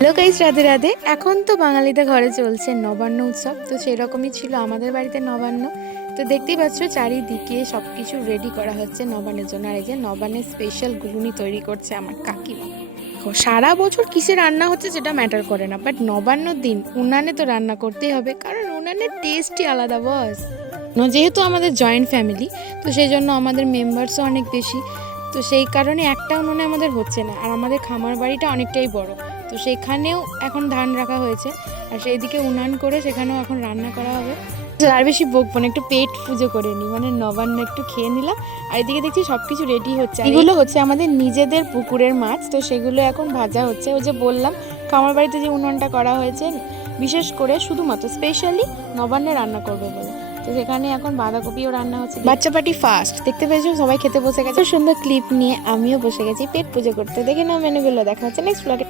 Hello guys, Radhe Radhe. এখন তো বাঙালিদের ঘরে চলছে নবান্ন উৎসব, তো সেই রকমই ছিল আমাদের বাড়িতে নবান্ন। তো দেখতেই পাচ্ছ চারিদিকে সব কিছু রেডি করা হচ্ছে নবান্নের জন্য। আর এই যে নবান্নের স্পেশাল ঘুগনি তৈরি করছে আমার কাকিমা। দেখো, সারা বছর কিসে রান্না হচ্ছে সেটা ম্যাটার করে না, বাট নবান্নর দিন উনানে তো রান্না করতেই হবে, কারণ উনানের টেস্টই আলাদা বস। যেহেতু আমাদের জয়েন্ট ফ্যামিলি, তো সেই জন্য আমাদের মেম্বার্সও অনেক বেশি। তো সেই কারণে একটা উনুনে আমাদের হচ্ছে না, আর আমাদের খামার বাড়িটা অনেকটাই বড়। তো সেখানেও এখন ধান রাখা হয়েছে, আর সেই দিকে উনান করে সেখানেও এখন রান্না করা হবে। আর বেশি বকবো না, একটু পেট পুজো করে নিই, মানে নবান্ন একটু খেয়ে নিলাম। আর এদিকে দেখছি সবকিছু রেডি হচ্ছে। এগুলো হচ্ছে আমাদের নিজেদের পুকুরের মাছ, তো সেগুলো এখন ভাজা হচ্ছে। ওই যে বললাম খামার বাড়িতে যে উনুনটা করা হয়েছে বিশেষ করে শুধুমাত্র স্পেশালি নবান্নে রান্না করবে বলে, তো সেখানে এখন বাঁধাকপিও রান্না হচ্ছে। বাচ্চা পার্টি ফার্স্ট দেখতে পেয়েছো, সবাই খেতে বসে গেছে। সুন্দর ক্লিপ নিয়ে আমিও বসে গেছি পেট পুজো করতে। দেখে নাও মেনুগুলো, দেখা হচ্ছে নেক্সট ব্লগে।